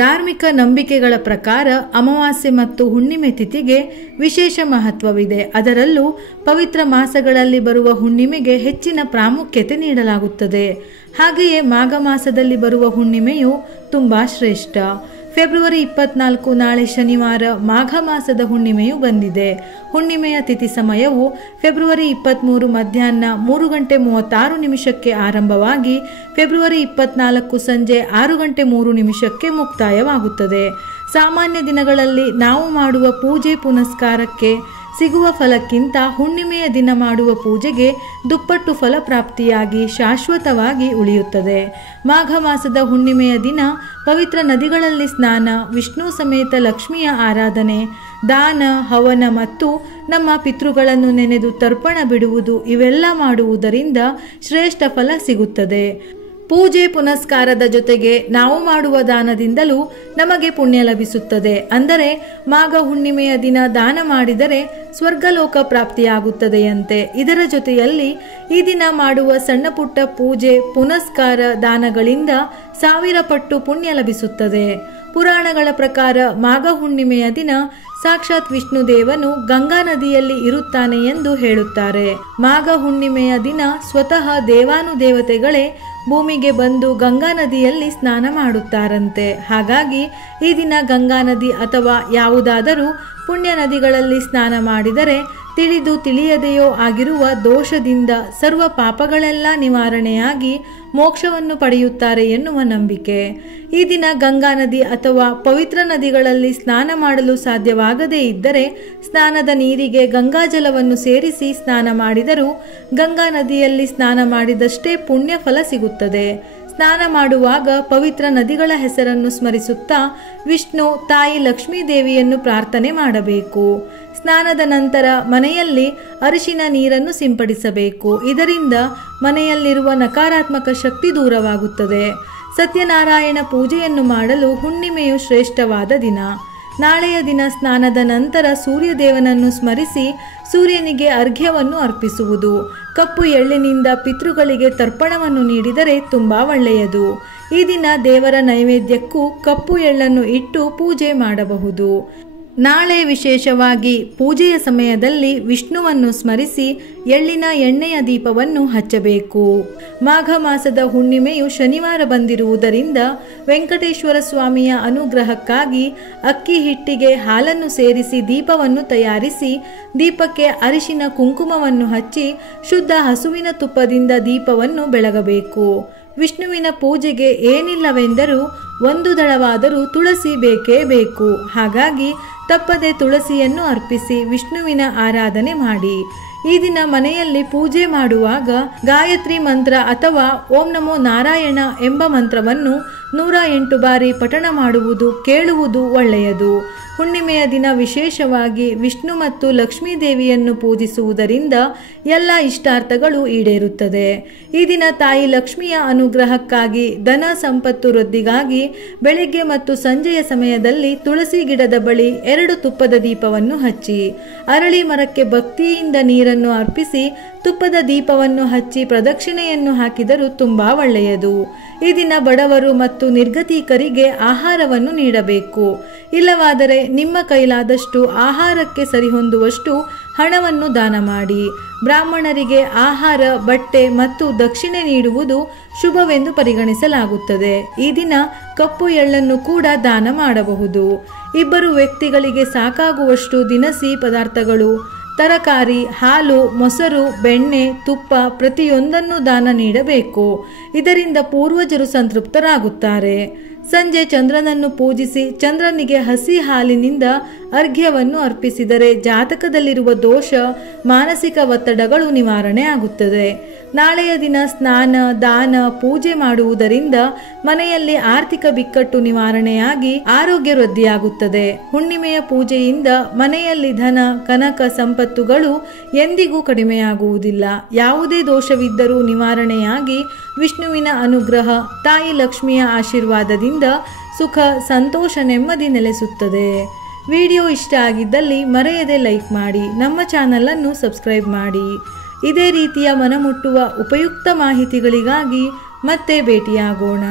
ಧಾರ್ಮಿಕ ನಂಬಿಕೆಗಳ ಪ್ರಕಾರ ಅಮಾವಾಸ್ಯೆ ಮತ್ತು ಹುಣ್ಣಿಮೆ ತಿಥಿಗೆ ವಿಶೇಷ ಮಹತ್ವವಿದೆ. ಅದರಲ್ಲೂ ಪವಿತ್ರ ಮಾಸಗಳಲ್ಲಿ ಬರುವ ಹುಣ್ಣಿಮೆಗೆ ಹೆಚ್ಚಿನ ಪ್ರಾಮುಖ್ಯತೆ ನೀಡಲಾಗುತ್ತದೆ. ಹಾಗೆಯೇ ಮಾಘ ಮಾಸದಲ್ಲಿ ಬರುವ ಹುಣ್ಣಿಮೆಯು ತುಂಬಾ ಶ್ರೇಷ್ಠ. ಫೆಬ್ರವರಿ 24 ನಾಳೆ ಶನಿವಾರ ಮಾಘ ಮಾಸದ ಹುಣ್ಣಿಮೆಯು ಬಂದಿದೆ. ಹುಣ್ಣಿಮೆಯ ತಿಥಿ ಸಮಯವು ಫೆಬ್ರವರಿ 23 ಮಧ್ಯಾಹ್ನ 3:36 ಆರಂಭವಾಗಿ ಫೆಬ್ರವರಿ 24 ಸಂಜೆ 6:03 ಮುಕ್ತಾಯವಾಗುತ್ತದೆ. ಸಾಮಾನ್ಯ ದಿನಗಳಲ್ಲಿ ನಾವು ಮಾಡುವ ಪೂಜೆ ಪುನಸ್ಕಾರಕ್ಕೆ ಸಿಗುವ ಫಲಕ್ಕಿಂತ ಹುಣ್ಣಿಮೆಯ ದಿನ ಮಾಡುವ ಪೂಜೆಗೆ ದುಪ್ಪಟ್ಟು ಫಲ ಪ್ರಾಪ್ತಿಯಾಗಿ ಶಾಶ್ವತವಾಗಿ ಉಳಿಯುತ್ತದೆ. ಮಾಘ ಮಾಸದ ಹುಣ್ಣಿಮೆಯ ದಿನ ಪವಿತ್ರ ನದಿಗಳಲ್ಲಿ ಸ್ನಾನ, ವಿಷ್ಣು ಸಮೇತ ಲಕ್ಷ್ಮಿಯ ಆರಾಧನೆ, ದಾನ, ಹವನ ಮತ್ತು ನಮ್ಮ ಪಿತೃಗಳನ್ನು ನೆನೆದು ತರ್ಪಣ ಬಿಡುವುದು ಇವೆಲ್ಲ ಮಾಡುವುದರಿಂದ ಶ್ರೇಷ್ಠ ಫಲ ಸಿಗುತ್ತದೆ. ಪೂಜೆ ಪುನಸ್ಕಾರದ ಜೊತೆಗೆ ನಾವು ಮಾಡುವ ದಾನದಿಂದಲೂ ನಮಗೆ ಪುಣ್ಯ ಲಭಿಸುತ್ತದೆ. ಅಂದರೆ ಮಾಘ ಹುಣ್ಣಿಮೆಯ ದಿನ ದಾನ ಮಾಡಿದರೆ ಸ್ವರ್ಗಲೋಕ ಪ್ರಾಪ್ತಿಯಾಗುತ್ತದೆಯಂತೆ. ಇದರ ಜೊತೆಯಲ್ಲಿ ಈ ದಿನ ಮಾಡುವ ಸಣ್ಣ ಪುಟ್ಟ ಪೂಜೆ ಪುನಸ್ಕಾರ ದಾನಗಳಿಂದ 1000 ಪಟ್ಟು ಪುಣ್ಯ ಲಭಿಸುತ್ತದೆ. ಪುರಾಣಗಳ ಪ್ರಕಾರ ಮಾಘ ಹುಣ್ಣಿಮೆಯ ದಿನ ಸಾಕ್ಷಾತ್ ವಿಷ್ಣು ದೇವನು ಗಂಗಾ ನದಿಯಲ್ಲಿ ಇರುತ್ತಾನೆ ಎಂದು ಹೇಳುತ್ತಾರೆ. ಮಾಘ ಹುಣ್ಣಿಮೆಯ ದಿನ ಸ್ವತಃ ದೇವಾನುದೇವತೆಗಳೇ ಭೂಮಿಗೆ ಬಂದು ಗಂಗಾ ನದಿಯಲ್ಲಿ ಸ್ನಾನ ಮಾಡುತ್ತಾರಂತೆ. ಹಾಗಾಗಿ ಈ ದಿನ ಗಂಗಾ ನದಿ ಅಥವಾ ಯಾವುದಾದರೂ ಪುಣ್ಯ ನದಿಗಳಲ್ಲಿ ಸ್ನಾನ ಮಾಡಿದರೆ ತಿಳಿದು ತಿಳಿಯದೆಯೋ ಆಗಿರುವ ದೋಷದಿಂದ ಸರ್ವ ಪಾಪಗಳೆಲ್ಲ ನಿವಾರಣೆಯಾಗಿ ಮೋಕ್ಷವನ್ನು ಪಡೆಯುತ್ತಾರೆ ಎನ್ನುವ ನಂಬಿಕೆ. ಈ ದಿನ ಗಂಗಾ ನದಿ ಅಥವಾ ಪವಿತ್ರ ನದಿಗಳಲ್ಲಿ ಸ್ನಾನ ಮಾಡಲು ಸಾಧ್ಯವಾಗದೇ ಇದ್ದರೆ ಸ್ನಾನದ ನೀರಿಗೆ ಗಂಗಾಜಲವನ್ನು ಸೇರಿಸಿ ಸ್ನಾನ ಮಾಡಿದರೂ ಗಂಗಾ ನದಿಯಲ್ಲಿ ಸ್ನಾನ ಮಾಡಿದಷ್ಟೇ ಪುಣ್ಯ ಫಲ ಸಿಗುತ್ತದೆ. ಸ್ನಾನ ಮಾಡುವಾಗ ಪವಿತ್ರ ನದಿಗಳ ಹೆಸರನ್ನು ಸ್ಮರಿಸುತ್ತಾ ವಿಷ್ಣು, ತಾಯಿ ಲಕ್ಷ್ಮೀ ದೇವಿಯನ್ನು ಪ್ರಾರ್ಥನೆ ಮಾಡಬೇಕು. ಸ್ನಾನದ ನಂತರ ಮನೆಯಲ್ಲಿ ಅರಿಶಿನ ನೀರನ್ನು ಸಿಂಪಡಿಸಬೇಕು. ಇದರಿಂದ ಮನೆಯಲ್ಲಿರುವ ನಕಾರಾತ್ಮಕ ಶಕ್ತಿ ದೂರವಾಗುತ್ತದೆ. ಸತ್ಯನಾರಾಯಣ ಪೂಜೆಯನ್ನು ಮಾಡಲು ಹುಣ್ಣಿಮೆಯು ಶ್ರೇಷ್ಠವಾದ ದಿನ. ನಾಳೆಯ ದಿನ ಸ್ನಾನದ ನಂತರ ಸೂರ್ಯದೇವನನ್ನು ಸ್ಮರಿಸಿ ಸೂರ್ಯನಿಗೆ ಅರ್ಘ್ಯವನ್ನು ಅರ್ಪಿಸುವುದು. ಕಪ್ಪು ಎಳ್ಳಿನಿಂದ ಪಿತೃಗಳಿಗೆ ತರ್ಪಣವನ್ನು ನೀಡಿದರೆ ತುಂಬಾ ಒಳ್ಳೆಯದು. ಈ ದಿನ ದೇವರ ನೈವೇದ್ಯಕ್ಕೂ ಕಪ್ಪು ಎಳ್ಳನ್ನು ಇಟ್ಟು ಪೂಜೆ ಮಾಡಬಹುದು. ನಾಳೆ ವಿಶೇಷವಾಗಿ ಪೂಜೆಯ ಸಮಯದಲ್ಲಿ ವಿಷ್ಣುವನ್ನು ಸ್ಮರಿಸಿ ಎಳ್ಳಿನ ಎಣ್ಣೆಯ ದೀಪವನ್ನು ಹಚ್ಚಬೇಕು. ಮಾಘ ಮಾಸದ ಹುಣ್ಣಿಮೆಯು ಶನಿವಾರ ಬಂದಿರುವುದರಿಂದ ವೆಂಕಟೇಶ್ವರ ಸ್ವಾಮಿಯ ಅನುಗ್ರಹಕ್ಕಾಗಿ ಅಕ್ಕಿ ಹಿಟ್ಟಿಗೆ ಹಾಲನ್ನು ಸೇರಿಸಿ ದೀಪವನ್ನು ತಯಾರಿಸಿ ದೀಪಕ್ಕೆ ಅರಿಶಿನ ಕುಂಕುಮವನ್ನು ಹಚ್ಚಿ ಶುದ್ಧ ಹಸುವಿನ ತುಪ್ಪದಿಂದ ದೀಪವನ್ನು ಬೆಳಗಬೇಕು. ವಿಷ್ಣುವಿನ ಪೂಜೆಗೆ ಏನಿಲ್ಲವೆಂದರೂ ಒಂದು ದಳವಾದರೂ ತುಳಸಿ ಬೇಕೇ ಬೇಕು. ಹಾಗಾಗಿ ತಪ್ಪದೆ ತುಳಸಿಯನ್ನು ಅರ್ಪಿಸಿ ವಿಷ್ಣುವಿನ ಆರಾಧನೆ ಮಾಡಿ. ಈ ದಿನ ಮನೆಯಲ್ಲಿ ಪೂಜೆ ಮಾಡುವಾಗ ಗಾಯತ್ರಿ ಮಂತ್ರ ಅಥವಾ ಓಂ ನಮೋ ನಾರಾಯಣ ಎಂಬ ಮಂತ್ರವನ್ನು 108 ಬಾರಿ ಪಠಣ ಮಾಡುವುದು ಕೇಳುವುದು ಒಳ್ಳೆಯದು. ಹುಣ್ಣಿಮೆಯ ದಿನ ವಿಶೇಷವಾಗಿ ವಿಷ್ಣು ಮತ್ತು ಲಕ್ಷ್ಮೀ ದೇವಿಯನ್ನು ಪೂಜಿಸುವುದರಿಂದ ಎಲ್ಲ ಇಷ್ಟಾರ್ಥಗಳು ಈಡೇರುತ್ತದೆ. ಈ ದಿನ ತಾಯಿ ಲಕ್ಷ್ಮಿಯ ಅನುಗ್ರಹಕ್ಕಾಗಿ ಧನ ಸಂಪತ್ತು ವೃದ್ಧಿಗಾಗಿ ಬೆಳಗ್ಗೆ ಮತ್ತು ಸಂಜೆಯ ಸಮಯದಲ್ಲಿ ತುಳಸಿ ಗಿಡದ ಬಳಿ 2 ತುಪ್ಪದ ದೀಪವನ್ನು ಹಚ್ಚಿ ಅರಳಿ ಮರಕ್ಕೆ ಭಕ್ತಿಯಿಂದ ನೀರನ್ನು ಅರ್ಪಿಸಿ ತುಪ್ಪದ ದೀಪವನ್ನು ಹಚ್ಚಿ ಪ್ರದಕ್ಷಿಣೆಯನ್ನು ಹಾಕಿದರೂ ತುಂಬಾ ಒಳ್ಳೆಯದು. ಈ ದಿನ ಬಡವರು ಮತ್ತು ನಿರ್ಗತಿಕರಿಗೆ ಆಹಾರವನ್ನು ನೀಡಬೇಕು. ಇಲ್ಲವಾದರೆ ನಿಮ್ಮ ಕೈಲಾದಷ್ಟು ಆಹಾರಕ್ಕೆ ಸರಿಹೊಂದುವಷ್ಟು ಹಣವನ್ನು ದಾನ ಮಾಡಿ. ಬ್ರಾಹ್ಮಣರಿಗೆ ಆಹಾರ, ಬಟ್ಟೆ ಮತ್ತು ದಕ್ಷಿಣೆ ನೀಡುವುದು ಶುಭವೆಂದು ಪರಿಗಣಿಸಲಾಗುತ್ತದೆ. ಈ ದಿನ ಕಪ್ಪು ಎಳ್ಳನ್ನು ಕೂಡ ದಾನ ಮಾಡಬಹುದು. 2 ವ್ಯಕ್ತಿಗಳಿಗೆ ಸಾಕಾಗುವಷ್ಟು ದಿನಸಿ ಪದಾರ್ಥಗಳು, ತರಕಾರಿ, ಹಾಲು, ಮೊಸರು, ಬೆಣ್ಣೆ, ತುಪ್ಪ ಪ್ರತಿಯೊಂದನ್ನು ದಾನ ನೀಡಬೇಕು. ಇದರಿಂದ ಪೂರ್ವಜರು ಸಂತೃಪ್ತರಾಗುತ್ತಾರೆ. ಸಂಜೆ ಚಂದ್ರನನ್ನು ಪೂಜಿಸಿ ಚಂದ್ರನಿಗೆ ಹಸಿ ಹಾಲಿನಿಂದ ಅರ್ಘ್ಯವನ್ನು ಅರ್ಪಿಸಿದರೆ ಜಾತಕದಲ್ಲಿರುವ ದೋಷ, ಮಾನಸಿಕ ಒತ್ತಡಗಳು ನಿವಾರಣೆ ಆಗುತ್ತದೆ. ನಾಳೆಯ ದಿನ ಸ್ನಾನ, ದಾನ, ಪೂಜೆ ಮಾಡುವುದರಿಂದ ಮನೆಯಲ್ಲಿ ಆರ್ಥಿಕ ಬಿಕ್ಕಟ್ಟು ನಿವಾರಣೆಯಾಗಿ ಆರೋಗ್ಯ ವೃದ್ಧಿಯಾಗುತ್ತದೆ. ಹುಣ್ಣಿಮೆಯ ಪೂಜೆಯಿಂದ ಮನೆಯಲ್ಲಿ ಧನ, ಕನಕ, ಸಂಪತ್ತುಗಳು ಎಂದಿಗೂ ಕಡಿಮೆಯಾಗುವುದಿಲ್ಲ. ಯಾವುದೇ ದೋಷವಿದ್ದರೂ ನಿವಾರಣೆಯಾಗಿ ವಿಷ್ಣುವಿನ ಅನುಗ್ರಹ, ತಾಯಿ ಲಕ್ಷ್ಮಿಯ ಆಶೀರ್ವಾದದಿಂದ ಸುಖ, ಸಂತೋಷ, ನೆಮ್ಮದಿ ನೆಲೆಸುತ್ತದೆ. ವಿಡಿಯೋ ಇಷ್ಟ ಆಗಿದ್ದಲ್ಲಿ ಮರೆಯದೆ ಲೈಕ್ ಮಾಡಿ, ನಮ್ಮ ಚಾನಲನ್ನು ಸಬ್ಸ್ಕ್ರೈಬ್ ಮಾಡಿ. ಇದೇ ರೀತಿಯ ಮನಮುಟ್ಟುವ ಉಪಯುಕ್ತ ಮಾಹಿತಿಗಳಿಗಾಗಿ ಮತ್ತೆ ಭೇಟಿಯಾಗೋಣ.